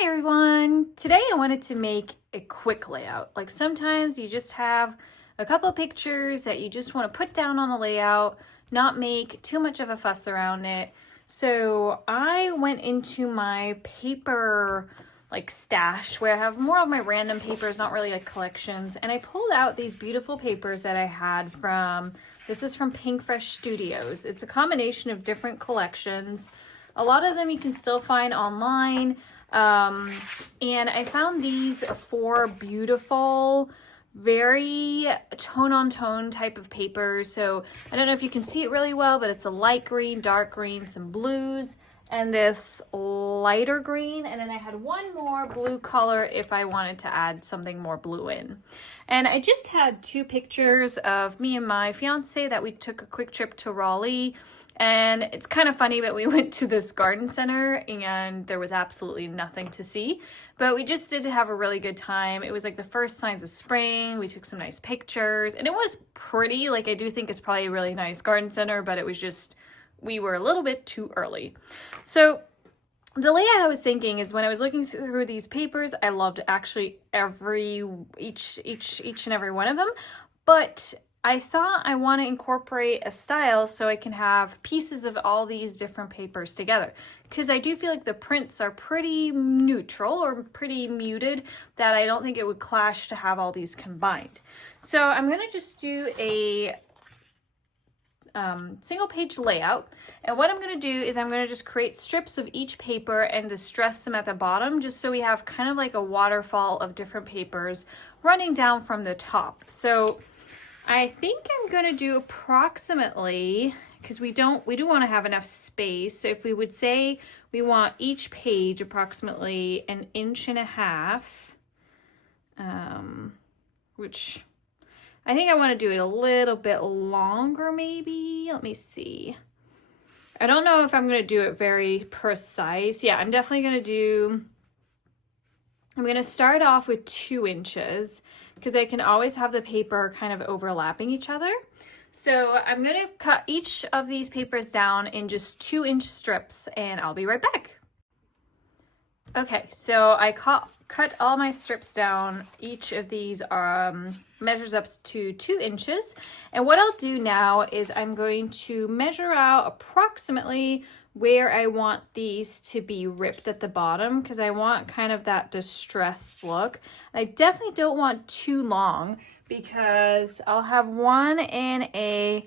Hi everyone! Today I wanted to make a quick layout. Like sometimes you just have a couple pictures that you just want to put down on a layout, not make too much of a fuss around it. So I went into my paper stash where I have more of my random papers, not really like collections, and I pulled out these beautiful papers that I had from, this is from Pinkfresh Studios. It's a combination of different collections. A lot of them you can still find online. And I found these four beautiful, very tone-on-tone type of papers. So I don't know if you can see it really well, but it's a light green, dark green, some blues, and this lighter green. And then I had one more blue color if I wanted to add something more blue in. And I just had two pictures of me and my fiance that we took a quick trip to Raleigh. And it's kind of funny, but we went to this garden center and there was absolutely nothing to see, but we just did have a really good time. It was like the first signs of spring. We took some nice pictures and it was pretty. Like I do think it's probably a really nice garden center, but it was just, we were a little bit too early. So the layout I was thinking is when I was looking through these papers, I loved actually each and every one of them, but I thought I want to incorporate a style so I can have pieces of all these different papers together, because I do feel like the prints are pretty neutral or pretty muted that I don't think it would clash to have all these combined. So I'm going to just do a single page layout, and what I'm going to do is I'm going to just create strips of each paper and distress them at the bottom just so we have kind of like a waterfall of different papers running down from the top. So I think I'm gonna do approximately, because we do want to have enough space. So if we would say we want each page approximately 1.5 inches, which I think I want to do it a little bit longer maybe. Let me see. I don't know if I'm gonna do it very precise. Yeah, I'm gonna start off with 2 inches because I can always have the paper kind of overlapping each other. So I'm gonna cut each of these papers down in just 2-inch strips and I'll be right back. Okay, so I cut all my strips down. Each of these measures up to 2 inches. And what I'll do now is I'm going to measure out approximately where I want these to be ripped at the bottom, because I want kind of that distressed look. I definitely don't want too long because I'll have one in a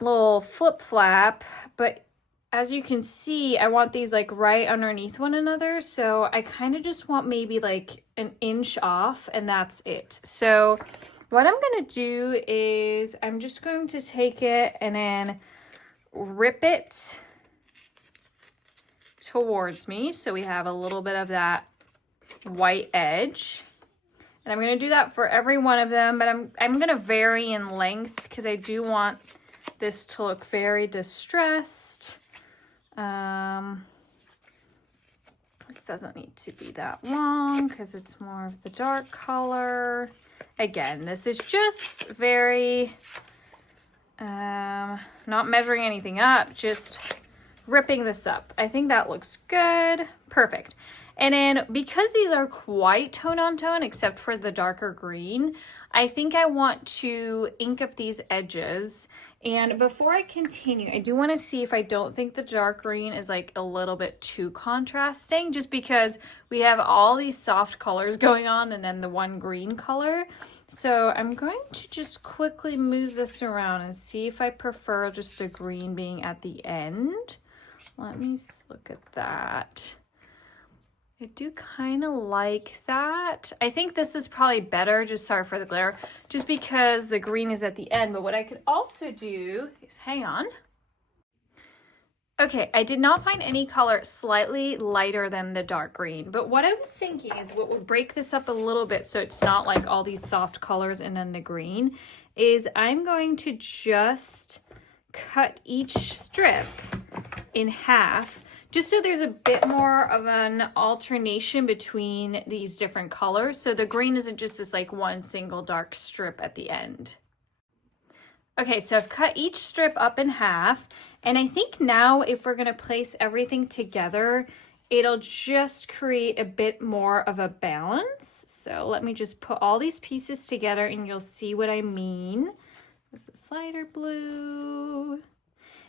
little flip flap, but as you can see, I want these like right underneath one another. So I kind of just want maybe like 1 inch off and that's it. So what I'm going to do is I'm just going to take it and then rip it towards me so we have a little bit of that white edge, and I'm going to do that for every one of them, but I'm going to vary in length because I do want this to look very distressed. This doesn't need to be that long because it's more of the dark color. Again, this is just very not measuring anything up, just ripping this up. I think that looks good. Perfect. And then because these are quite tone on tone, except for the darker green, I think I want to ink up these edges. And before I continue, I do want to see if I don't think the dark green is like a little bit too contrasting, just because we have all these soft colors going on and then the one green color. So I'm going to just quickly move this around and see if I prefer just a green being at the end. Let me look at that. I do kind of like that. I think this is probably better, just sorry for the glare, just because the green is at the end. But what I could also do is, hang on. Okay, I did not find any color slightly lighter than the dark green, but what I was thinking is what would break this up a little bit so it's not like all these soft colors and then the green, is I'm going to just cut each strip in half, just so there's a bit more of an alternation between these different colors. So the green isn't just this like one single dark strip at the end. Okay, so I've cut each strip up in half, and I think now if we're gonna place everything together it'll just create a bit more of a balance. So let me just put all these pieces together and you'll see what I mean. This is lighter blue.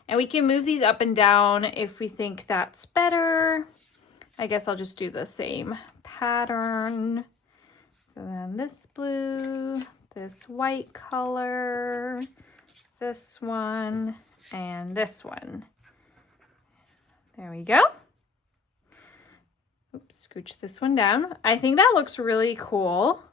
And we can move these up and down if we think that's better. I guess I'll just do the same pattern. So then this blue, this white color, this one, and this one. There we go. Oops, scooch this one down. I think that looks really cool.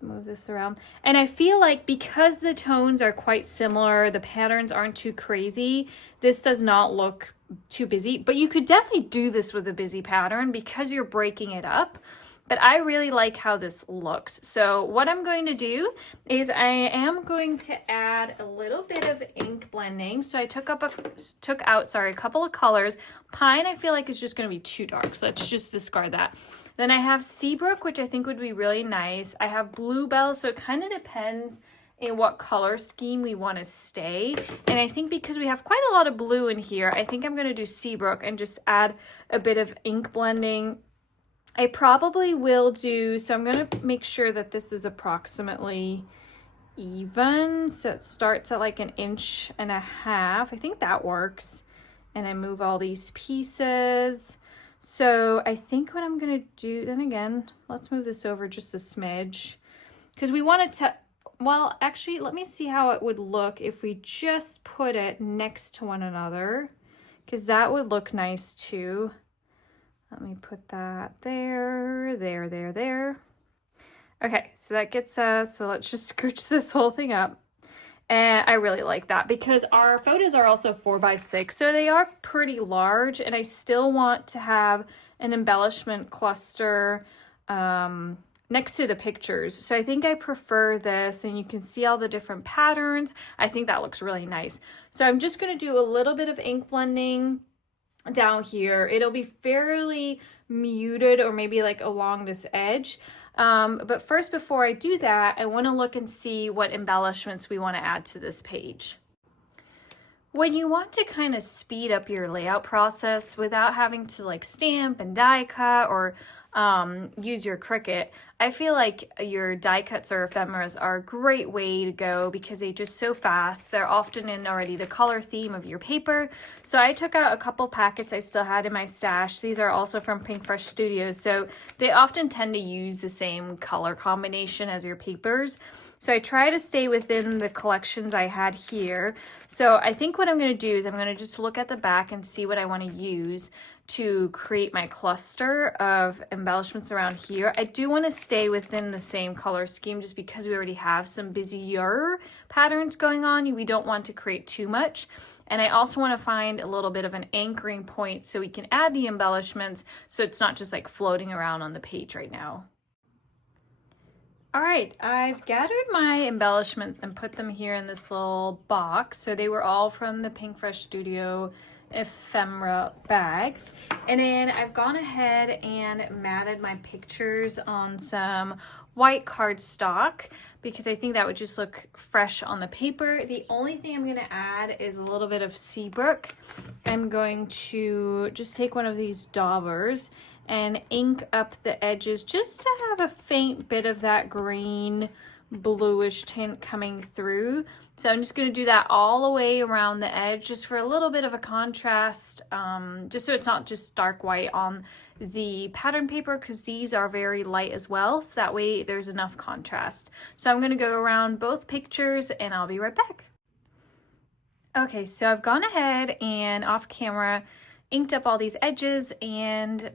Move this around. And I feel like because the tones are quite similar, the patterns aren't too crazy, this does not look too busy. But you could definitely do this with a busy pattern because you're breaking it up. But I really like how this looks. So what I'm going to do is I am going to add a little bit of ink blending. So I took out a couple of colors. Pine I feel like is just going to be too dark, so let's just discard that. Then I have Seabrook, which I think would be really nice. I have Bluebell, so it kind of depends in what color scheme we want to stay. And I think because we have quite a lot of blue in here, I think I'm going to do Seabrook and just add a bit of ink blending. I probably will do, so I'm going to make sure that this is approximately even. So it starts at like 1.5 inches. I think that works. And I move all these pieces. So I think what I'm going to do, then again, let's move this over just a smidge. Because we want to, well, actually, let me see how it would look if we just put it next to one another. Because that would look nice too. Let me put that there, there, there, there. Okay, so that gets us, so let's just scooch this whole thing up. And I really like that because our photos are also 4x6, so they are pretty large, and I still want to have an embellishment cluster next to the pictures. So I think I prefer this, and you can see all the different patterns. I think that looks really nice. So I'm just going to do a little bit of ink blending down here. It'll be fairly muted or maybe like along this edge. But first, before I do that, I want to look and see what embellishments we want to add to this page. When you want to kind of speed up your layout process without having to like stamp and die cut or use your Cricut, I feel like your die cuts or ephemeras are a great way to go because they just so fast. They're often in already the color theme of your paper. So I took out a couple packets I still had in my stash. These are also from Pinkfresh Studio. So they often tend to use the same color combination as your papers. So I try to stay within the collections I had here. So I think what I'm going to do is I'm going to just look at the back and see what I want to use to create my cluster of embellishments around here. I do want to stay within the same color scheme just because we already have some busier patterns going on. We don't want to create too much. And I also want to find a little bit of an anchoring point so we can add the embellishments so it's not just like floating around on the page right now. All right, I've gathered my embellishments and put them here in this little box. So they were all from the Pinkfresh Studio ephemera bags. And then I've gone ahead and matted my pictures on some white cardstock because I think that would just look fresh on the paper. The only thing I'm going to add is a little bit of Seabrook. I'm going to just take one of these daubers and ink up the edges just to have a faint bit of that green bluish tint coming through. So I'm just going to do that all the way around the edge just for a little bit of a contrast, just so it's not just dark white on the pattern paper because these are very light as well, so that way there's enough contrast. So I'm going to go around both pictures and I'll be right back. Okay, so I've gone ahead and off camera inked up all these edges and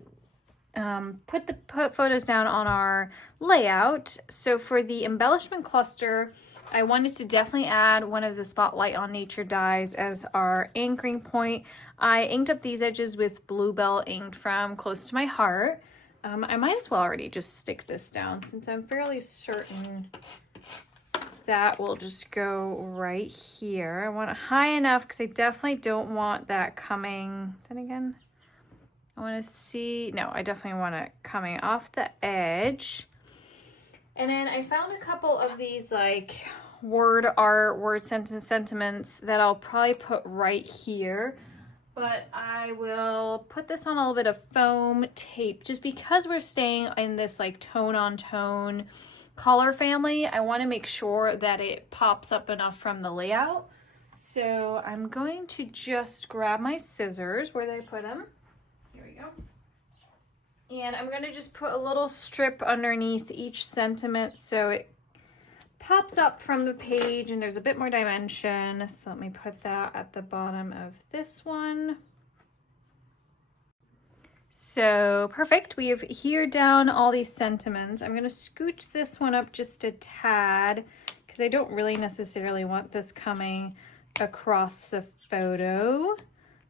put photos down on our layout. So for the embellishment cluster, I wanted to definitely add one of the Spotlight on Nature dies as our anchoring point. I inked up these edges with Bluebell inked from Close to My Heart. I might as well already just stick this down since I'm fairly certain that will just go right here. I want it high enough because I definitely don't want that coming, then again, I want to see, no, I definitely want it coming off the edge. And then I found a couple of these like word art, word sentence sentiments that I'll probably put right here. but I will put this on a little bit of foam tape just because we're staying in this like tone on tone color family. I want to make sure that it pops up enough from the layout. So I'm going to just grab my scissors. Where did I put them? Here we go. And I'm going to just put a little strip underneath each sentiment so it pops up from the page and there's a bit more dimension. So let me put that at the bottom of this one. So perfect. We have here down all these sentiments. I'm going to scooch this one up just a tad because I don't really necessarily want this coming across the photo.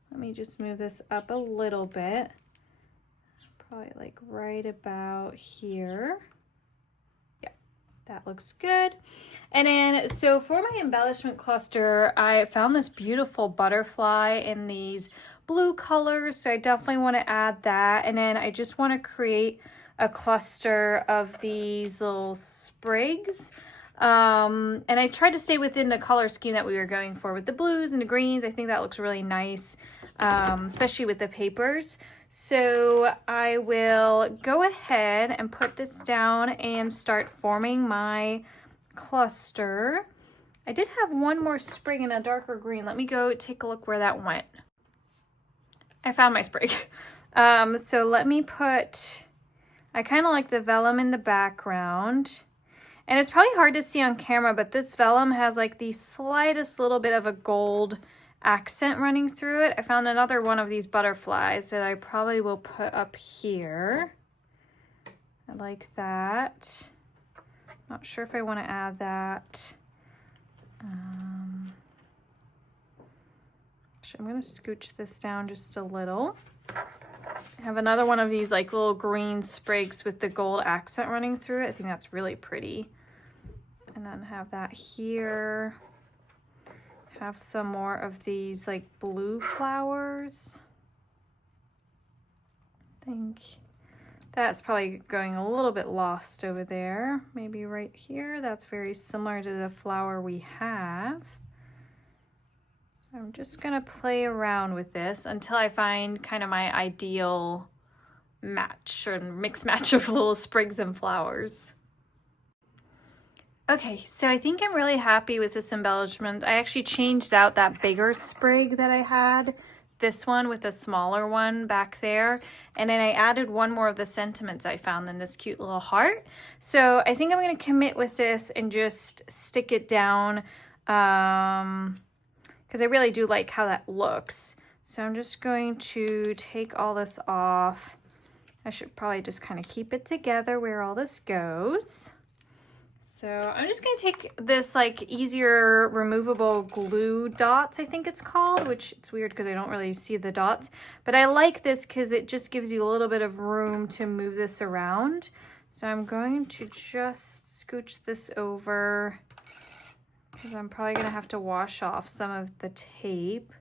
Let me just move this up a little bit. Probably like right about here. Yeah, that looks good. And then, so for my embellishment cluster, I found this beautiful butterfly in these blue colors, so I definitely want to add that. And then I just want to create a cluster of these little sprigs. And I tried to stay within the color scheme that we were going for with the blues and the greens. I think that looks really nice, especially with the papers. So I will go ahead and put this down and start forming my cluster. I did have one more sprig in a darker green. Let me go take a look where that went. I found my sprig. So let me put, I kind of like the vellum in the background. And it's probably hard to see on camera, but this vellum has like the slightest little bit of a gold accent running through it. I found another one of these butterflies that I probably will put up here. I like that. Not sure if I want to add that. I'm going to scooch this down just a little. I have another one of these like little green sprigs with the gold accent running through it. I think that's really pretty. And then have that here. Have some more of these like blue flowers. I think that's probably going a little bit lost over there. Maybe right here. That's very similar to the flower we have. So I'm just gonna play around with this until I find kind of my ideal match or mix match of little sprigs and flowers. Okay, so I think I'm really happy with this embellishment. I actually changed out that bigger sprig that I had, this one with a smaller one back there, and then I added one more of the sentiments I found in this cute little heart. So I think I'm going to commit with this and just stick it down because I really do like how that looks. So I'm just going to take all this off. I should probably just kind of keep it together where all this goes. So I'm just going to take this like easier removable glue dots, I think it's called, which it's weird because I don't really see the dots, but I like this because it just gives you a little bit of room to move this around. So I'm going to just scooch this over because I'm probably going to have to wash off some of the tape.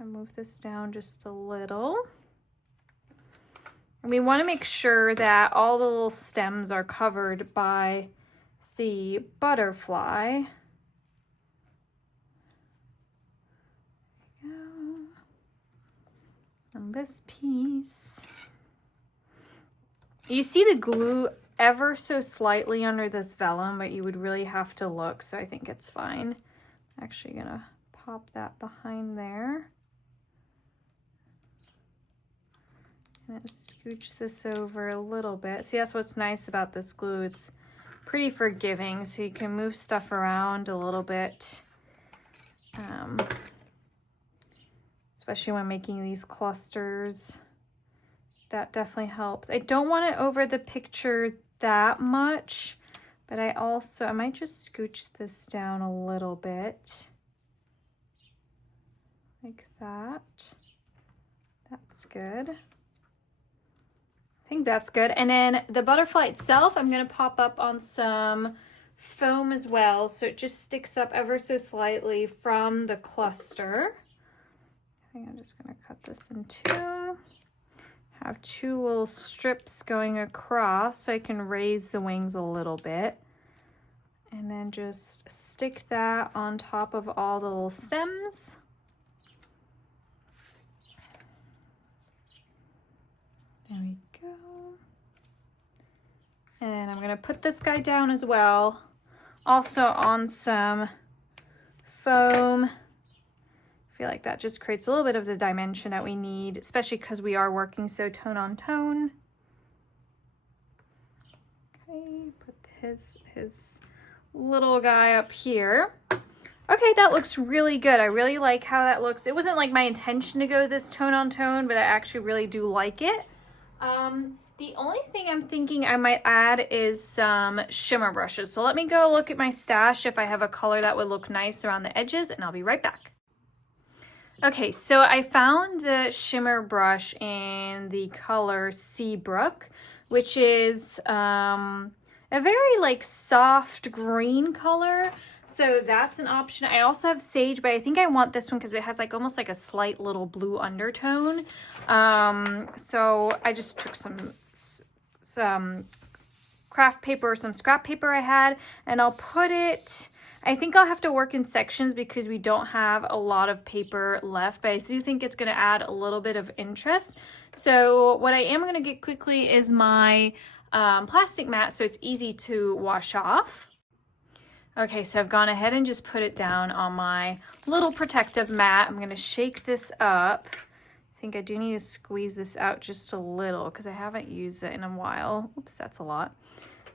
I move this down just a little. And we want to make sure that all the little stems are covered by the butterfly. There we go. And this piece. You see the glue ever so slightly under this vellum, but you would really have to look, so I think it's fine. I'm actually gonna pop that behind there. And scooch this over a little bit. See, that's what's nice about this glue. It's pretty forgiving, so you can move stuff around a little bit, especially when making these clusters. That definitely helps. I don't want it over the picture that much, but I might just scooch this down a little bit like that. That's good. I think that's good. And then the butterfly itself, I'm going to pop up on some foam as well, so it just sticks up ever so slightly from the cluster. I think I'm just going to cut this in two. Have two little strips going across so I can raise the wings a little bit. And then just stick that on top of all the little stems. And I'm gonna put this guy down as well. Also on some foam. I feel like that just creates a little bit of the dimension that we need, especially because we are working so tone on tone. Okay, put his little guy up here. Okay, that looks really good. I really like how that looks. It wasn't like my intention to go this tone on tone, but I actually really do like it. The only thing I'm thinking I might add is some shimmer brushes. So let me go look at my stash if I have a color that would look nice around the edges, and I'll be right back. Okay, so I found the shimmer brush in the color Seabrook, which is a very like soft green color. So that's an option. I also have sage, but I think I want this one because it has like almost like a slight little blue undertone. So I just took some craft paper or some scrap paper I had, and I'll put it, I think I'll have to work in sections because we don't have a lot of paper left, but I do think it's going to add a little bit of interest. So what I am going to get quickly is my plastic mat so it's easy to wash off. Okay, so I've gone ahead and just put it down on my little protective mat. I'm going to shake this up. I think I do need to squeeze this out just a little because I haven't used it in a while. Oops, that's a lot.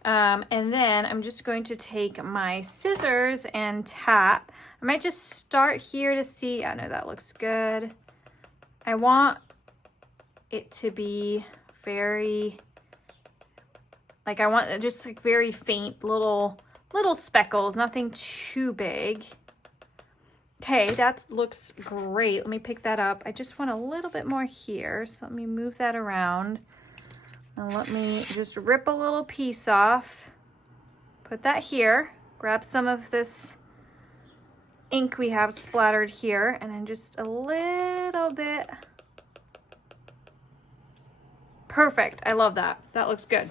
And then I'm just going to take my scissors and tap. I might just start here to see. I know that looks good. I want it to be very, like I want just like very faint little speckles, nothing too big. Okay, that looks great. Let me pick that up. I just want a little bit more here, so let me move that around. And let me just rip a little piece off. Put that here. Grab some of this ink we have splattered here, and then just a little bit. Perfect. I love that. That looks good.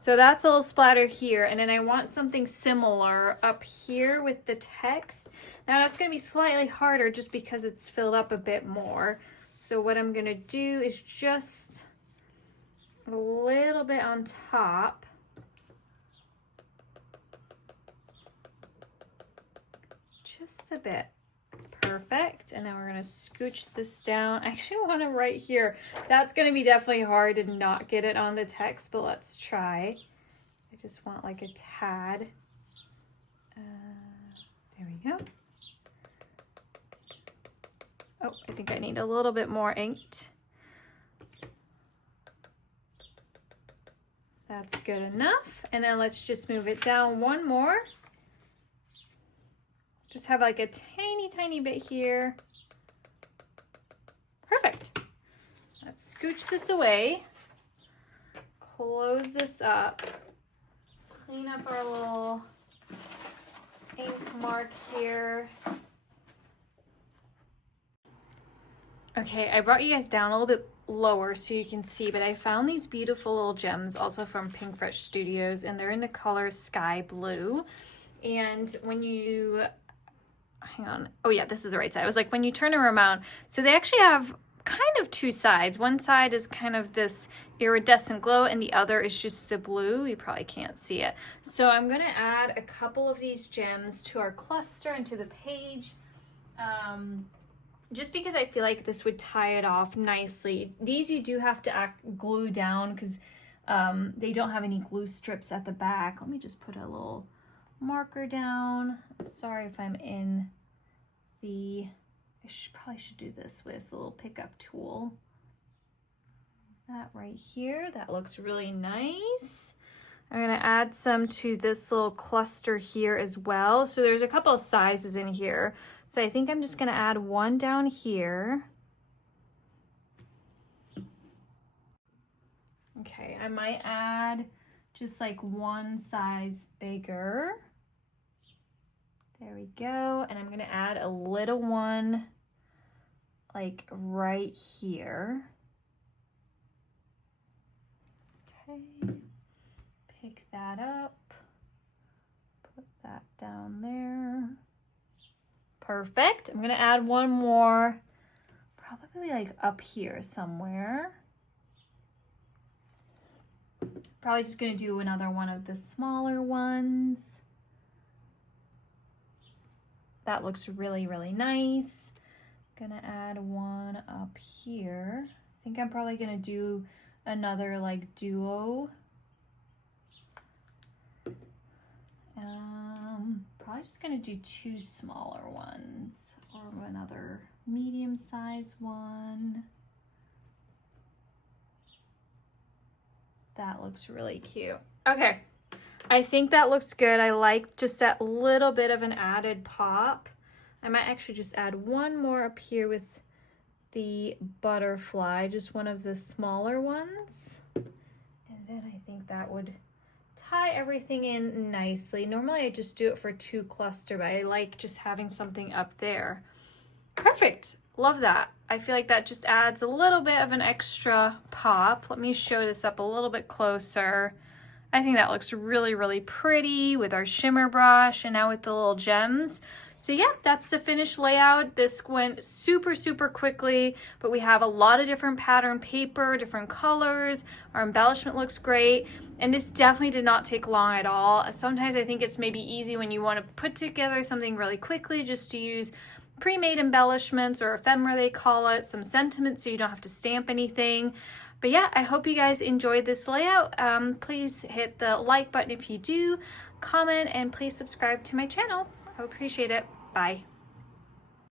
So that's a little splatter here, and then I want something similar up here with the text. Now that's going to be slightly harder just because it's filled up a bit more. So what I'm going to do is just a little bit on top. Just a bit. Perfect. And now we're going to scooch this down. I actually want to right here. That's going to be definitely hard to not get it on the text, but let's try. I just want like a tad. There we go. Oh, I think I need a little bit more inked. That's good enough. And then let's just move it down one more. Just have like a tiny bit here. Perfect. Let's scooch this away. Close this up. Clean up our little ink mark here. Okay, I brought you guys down a little bit lower so you can see, but I found these beautiful little gems also from Pinkfresh Studios, and they're in the color Sky Blue. And when you, hang on, oh yeah, this is the right side. I was like, when you turn them around, so they actually have kind of two sides. One side is kind of this iridescent glow, and the other is just a blue. You probably can't see it. So I'm gonna add a couple of these gems to our cluster and to the page. Just because I feel like this would tie it off nicely. These you do have to glue down because they don't have any glue strips at the back. Let me just put a little marker down. I'm sorry if I'm in the, probably should do this with a little pickup tool. That right here, that looks really nice. I'm gonna add some to this little cluster here as well. So there's a couple of sizes in here. So I think I'm just gonna add one down here. Okay, I might add just like one size bigger. There we go. And I'm gonna add a little one like right here. Okay. Pick that up, put that down there. Perfect. I'm gonna add one more, probably like up here somewhere. Probably just gonna do another one of the smaller ones. That looks really, really nice. Gonna add one up here. I think I'm probably gonna do another like duo. Probably just gonna do two smaller ones or another medium-sized one. That looks really cute. Okay, I think that looks good. I like just that little bit of an added pop. I might actually just add one more up here with the butterfly, just one of the smaller ones. And then I think that would tie everything in nicely. Normally I just do it for two cluster, but I like just having something up there. Perfect. Love that. I feel like that just adds a little bit of an extra pop. Let me show this up a little bit closer. I think that looks really, really pretty with our shimmer brush and now with the little gems. So yeah, that's the finished layout. This went super, super quickly, but we have a lot of different pattern paper, different colors. Our embellishment looks great. And this definitely did not take long at all. Sometimes I think it's maybe easy when you want to put together something really quickly just to use pre-made embellishments, or ephemera they call it, some sentiments so you don't have to stamp anything. But yeah, I hope you guys enjoyed this layout. Please hit the like button if you do, comment, and please subscribe to my channel. I would appreciate it. Bye.